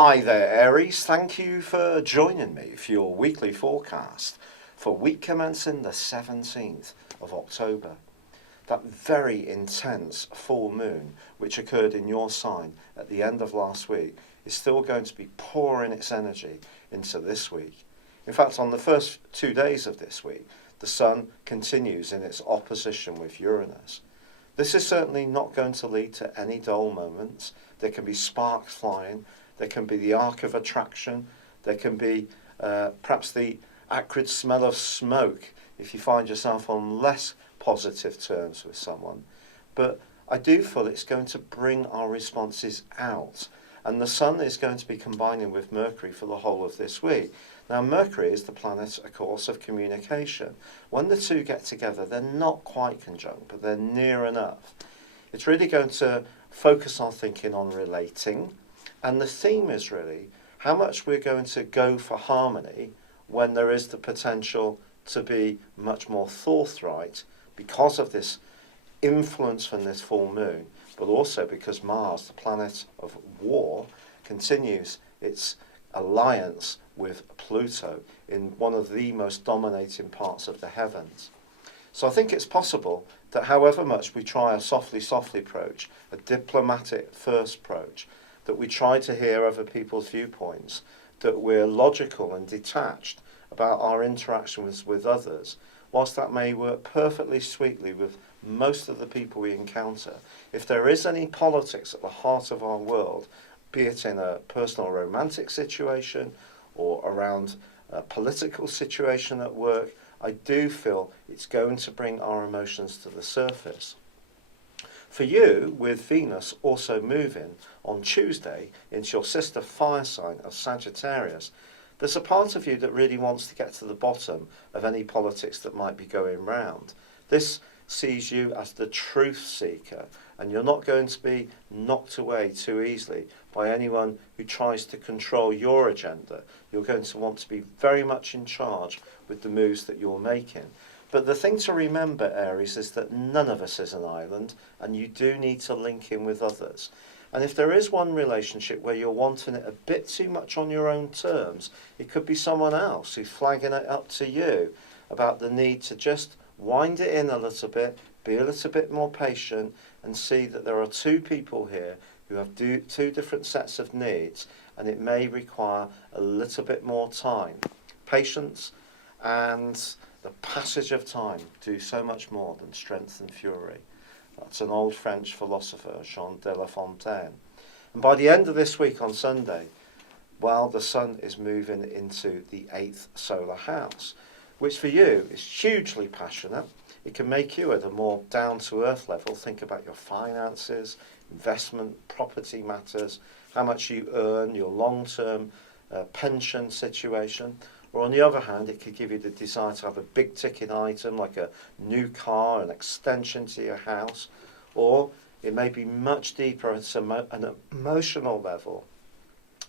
Hi there, Aries. Thank you for joining me for your weekly forecast for week commencing the 17th of October. That very intense full moon, which occurred in your sign at the end of last week, is still going to be pouring its energy into this week. In fact, on the first 2 days of this week, the Sun continues in its opposition with Uranus. This is certainly not going to lead to any dull moments. There can be sparks flying. There can be the arc of attraction. There can be perhaps the acrid smell of smoke if you find yourself on less positive terms with someone. But I do feel it's going to bring our responses out. And the Sun is going to be combining with Mercury for the whole of this week. Now, Mercury is the planet, of course, of communication. When the two get together, they're not quite conjunct, but they're near enough. It's really going to focus our thinking on relating. And the theme is really how much we're going to go for harmony when there is the potential to be much more forthright because of this influence from this full moon, but also because Mars, the planet of war, continues its alliance with Pluto in one of the most dominating parts of the heavens. So I think it's possible that however much we try a softly approach, a diplomatic first approach, that we try to hear other people's viewpoints, that we're logical and detached about our interactions with others, whilst that may work perfectly sweetly with most of the people we encounter, if there is any politics at the heart of our world, be it in a personal romantic situation or around a political situation at work, I do feel it's going to bring our emotions to the surface. For you, with Venus also moving on Tuesday into your sister fire sign of Sagittarius, there's a part of you that really wants to get to the bottom of any politics that might be going round. This sees you as the truth seeker, and you're not going to be knocked away too easily by anyone who tries to control your agenda. You're going to want to be very much in charge with the moves that you're making. But the thing to remember, Aries, is that none of us is an island, and you do need to link in with others. And if there is one relationship where you're wanting it a bit too much on your own terms, it could be someone else who's flagging it up to you about the need to just wind it in a little bit, be a little bit more patient, and see that there are two people here who have two different sets of needs, and it may require a little bit more time. Patience and the passage of time do so much more than strength and fury. That's an old French philosopher, Jean de La Fontaine. And by the end of this week on Sunday, well, the Sun is moving into the 8th solar house, which for you is hugely passionate. It can make you at a more down-to-earth level think about your finances, investment, property matters, how much you earn, your long-term pension situation. Or on the other hand, it could give you the desire to have a big ticket item like a new car, an extension to your house. Or it may be much deeper at an emotional level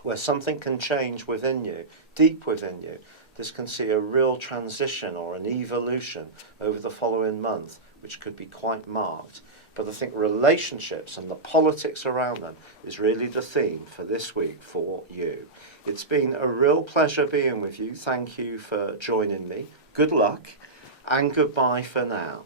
where something can change within you, deep within you. This can see a real transition or an evolution over the following month, which could be quite marked. But I think relationships and the politics around them is really the theme for this week for you. It's been a real pleasure being with you. Thank you for joining me. Good luck and goodbye for now.